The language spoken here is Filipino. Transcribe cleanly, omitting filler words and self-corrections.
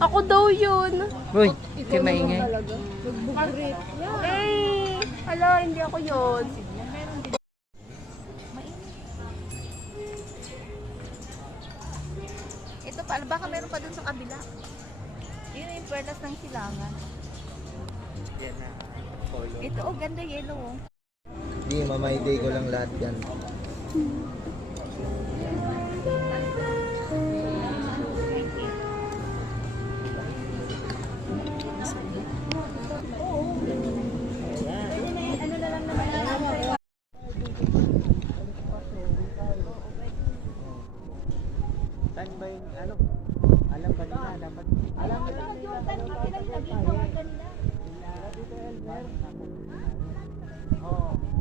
Ako daw yun. Uy, di maingay. Nagbubrit. Eh, hala, hindi ako yun. Ito pa, baka meron pa dun sa kabila. Yun yung perlas ng silangan. Yan na. Polo. Ito, oh, ganda yellow, oh. Hindi, mamay-day ko lang lahat yan. Saan ba yung ano? Alam ba nila? Dapat alam nila. Oo.